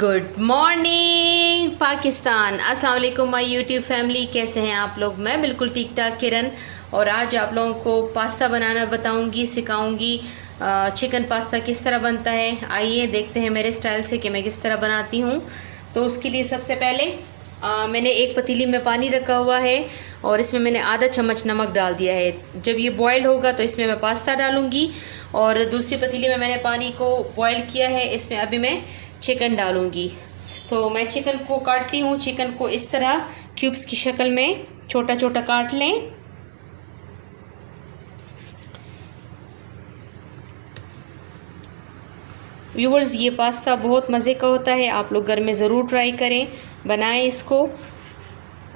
Good morning Pakistan. अस्सलाम वालेकुम my YouTube family, कैसे हैं आप लोग। मैं बिल्कुल ठीक ठाक किरण, और आज आप लोगों को पास्ता बनाना बताऊंगी, सिखाऊंगी। चिकन पास्ता किस तरह बनता है, आइए देखते हैं मेरे स्टाइल से कि मैं किस तरह बनाती हूँ। तो उसके लिए सबसे पहले मैंने एक पतीली में पानी रखा हुआ है और इसमें मैंने आधा चम्मच नमक डाल दिया है। जब ये बॉयल होगा तो इसमें मैं पास्ता डालूँगी, और दूसरी पतीली में मैंने पानी को बॉयल किया है, इसमें अभी मैं चिकन डालूँगी। तो मैं चिकन को काटती हूँ। चिकन को इस तरह क्यूब्स की शक्ल में छोटा छोटा काट लें। व्यूवर्स, ये पास्ता बहुत मज़े का होता है, आप लोग घर में ज़रूर ट्राई करें, बनाएं इसको।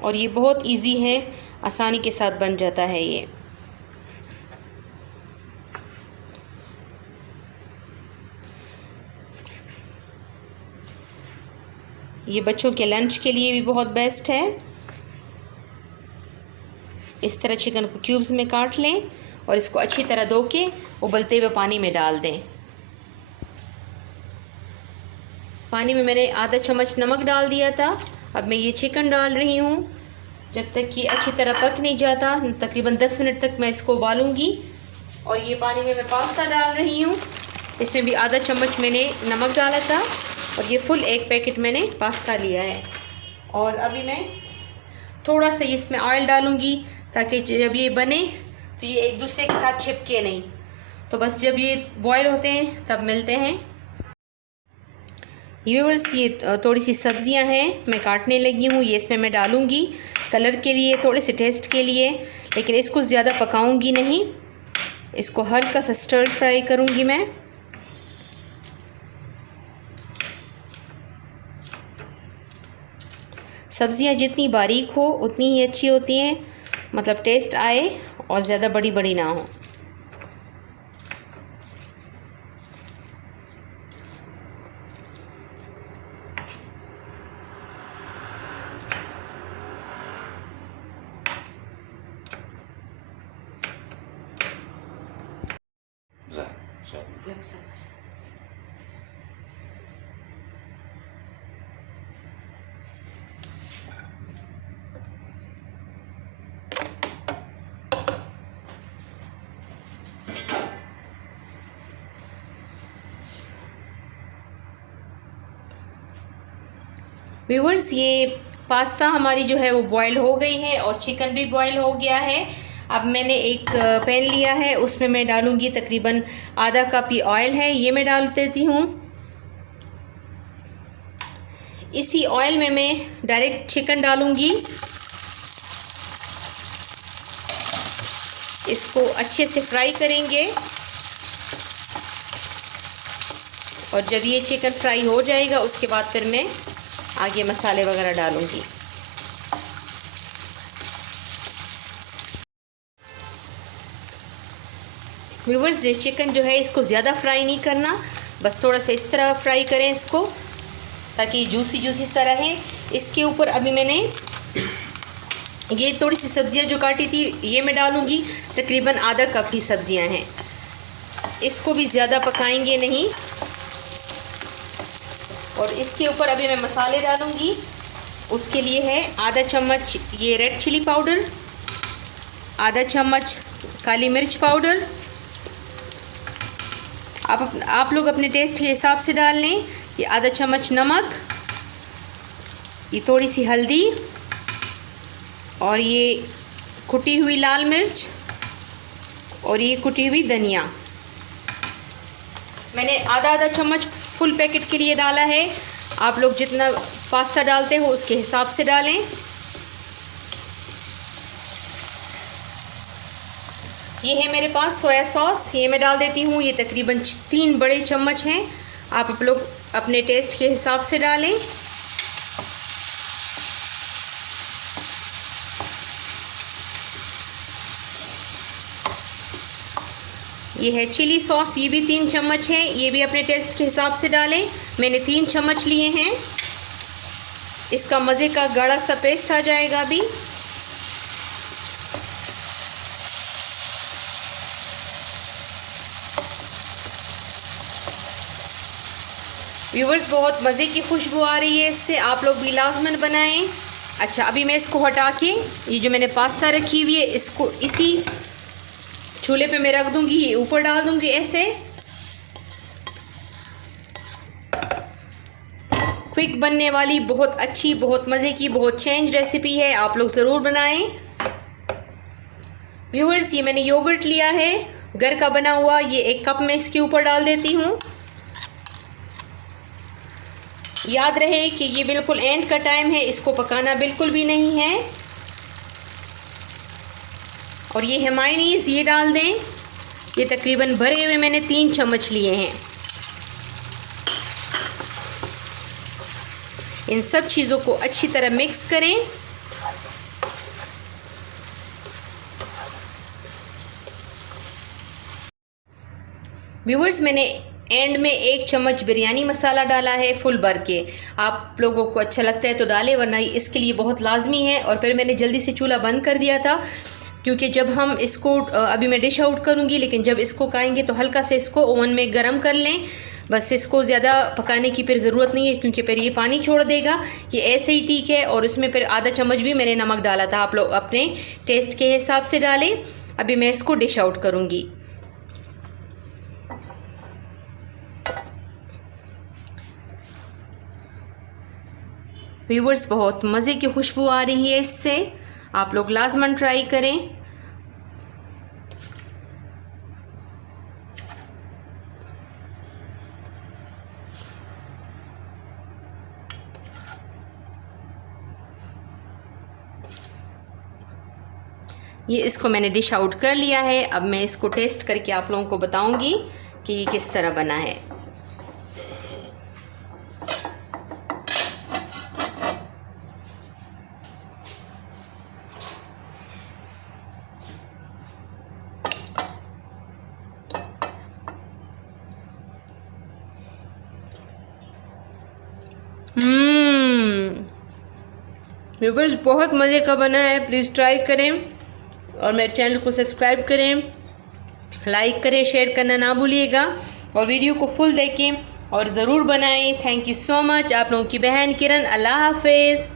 और ये बहुत इजी है, आसानी के साथ बन जाता है ये बच्चों के लंच के लिए भी बहुत बेस्ट है। इस तरह चिकन को क्यूब्स में काट लें और इसको अच्छी तरह धो के उबलते हुए पानी में डाल दें। पानी में मैंने आधा चम्मच नमक डाल दिया था। अब मैं ये चिकन डाल रही हूँ। जब तक कि अच्छी तरह पक नहीं जाता, तकरीबन 10 मिनट तक मैं इसको उबालूँगी। और ये पानी में मैं पास्ता डाल रही हूँ। इसमें भी आधा चम्मच मैंने नमक डाला था और ये फुल एक पैकेट मैंने पास्ता लिया है। और अभी मैं थोड़ा सा इसमें ऑयल डालूँगी ताकि जब ये बने तो ये एक दूसरे के साथ चिपके नहीं। तो बस जब ये बॉयल होते हैं तब मिलते हैं। व्यूअर्स, ये थोड़ी सी सब्जियां हैं, मैं काटने लगी हूँ। ये इसमें मैं डालूँगी कलर के लिए, थोड़े से टेस्ट के लिए, लेकिन इसको ज़्यादा पकाऊँगी नहीं। इसको हल्का सा स्टर फ्राई करूँगी मैं। सब्जियां जितनी बारीक हो उतनी ही अच्छी होती हैं, मतलब टेस्ट आए, और ज़्यादा बड़ी बड़ी ना हो। व्यूअर्स, ये पास्ता हमारी जो है वो बॉयल हो गई है और चिकन भी बॉयल हो गया है। अब मैंने एक पैन लिया है, उसमें मैं डालूँगी तकरीबन आधा कप ही ऑयल है, ये मैं डाल देती हूँ। इसी ऑयल में मैं डायरेक्ट चिकन डालूँगी। इसको अच्छे से फ्राई करेंगे, और जब ये चिकन फ्राई हो जाएगा उसके बाद फिर मैं आगे मसाले वगैरह डालूँगी। व्यूअर्स, ये चिकन जो है इसको ज़्यादा फ्राई नहीं करना, बस थोड़ा सा इस तरह फ्राई करें इसको, ताकि जूसी जूसी सा रहे। इसके ऊपर अभी मैंने ये थोड़ी सी सब्जियां जो काटी थी ये मैं डालूँगी। तकरीबन आधा कप की सब्जियां हैं। इसको भी ज़्यादा पकाएंगे नहीं। और इसके ऊपर अभी मैं मसाले डालूँगी। उसके लिए है आधा चम्मच ये रेड चिली पाउडर, आधा चम्मच काली मिर्च पाउडर। आप लोग अपने टेस्ट के हिसाब से डाल लें। ये आधा चम्मच नमक, ये थोड़ी सी हल्दी, और ये कुटी हुई लाल मिर्च, और ये कुटी हुई धनिया। मैंने आधा आधा चम्मच फुल पैकेट के लिए डाला है। आप लोग जितना पास्ता डालते हो उसके हिसाब से डालें। ये है मेरे पास सोया सॉस, ये मैं डाल देती हूँ। ये तकरीबन 3 बड़े चम्मच हैं। आप लोग अपने टेस्ट के हिसाब से डालें। ये है चिली सॉस, ये भी 3 चम्मच है, ये भी अपने टेस्ट के हिसाब से डालें। मैंने 3 चम्मच लिए हैं। इसका मज़े का गाढ़ा सा पेस्ट आ जाएगा अभी। व्यूवर्स बहुत मज़े की खुशबू आ रही है इससे, आप लोग भी लाजमन बनाएं। अच्छा, अभी मैं इसको हटा के ये जो मैंने पास्ता रखी हुई है इसको इसी चूल्हे पे मैं रख दूंगी, ये ऊपर डाल दूंगी ऐसे। क्विक बनने वाली बहुत अच्छी, बहुत मज़े की, बहुत चेंज रेसिपी है, आप लोग ज़रूर बनाएं। व्यूअर्स ये मैंने योगर्ट लिया है घर का बना हुआ, ये 1 कप में इसके ऊपर डाल देती हूँ। याद रहे कि ये बिल्कुल एंड का टाइम है, इसको पकाना बिल्कुल भी नहीं है। और ये है मायोनीज़, ये डाल दें। ये तकरीबन भरे हुए मैंने 3 चम्मच लिए हैं। इन सब चीज़ों को अच्छी तरह मिक्स करें। व्यूअर्स मैंने एंड में 1 चम्मच बिरयानी मसाला डाला है फुल भर के। आप लोगों को अच्छा लगता है तो डालें, वरना इसके लिए बहुत लाजमी है। और फिर मैंने जल्दी से चूल्हा बंद कर दिया था, क्योंकि जब हम इसको अभी मैं डिश आउट करूँगी, लेकिन जब इसको खाएंगे तो हल्का से इसको ओवन में गर्म कर लें। बस इसको ज़्यादा पकाने की फिर ज़रूरत नहीं है, क्योंकि फिर ये पानी छोड़ देगा। ये ऐसे ही ठीक है। और इसमें फिर आधा चम्मच भी मैंने नमक डाला था, आप लोग अपने टेस्ट के हिसाब से डालें। अभी मैं इसको डिश आउट करूँगी। व्यूवर्स बहुत मज़े की खुशबू आ रही है इससे, आप लोग लाजमन ट्राई करें। ये इसको मैंने डिश आउट कर लिया है। अब मैं इसको टेस्ट करके आप लोगों को बताऊंगी कि ये किस तरह बना है। व्यूअर्स बहुत मज़े का बना है, प्लीज़ ट्राई करें। और मेरे चैनल को सब्सक्राइब करें, लाइक करें, शेयर करना ना भूलिएगा। और वीडियो को फुल देखें और ज़रूर बनाएं। Thank you so much. आप लोगों की बहन किरण। अल्लाह हाफिज़।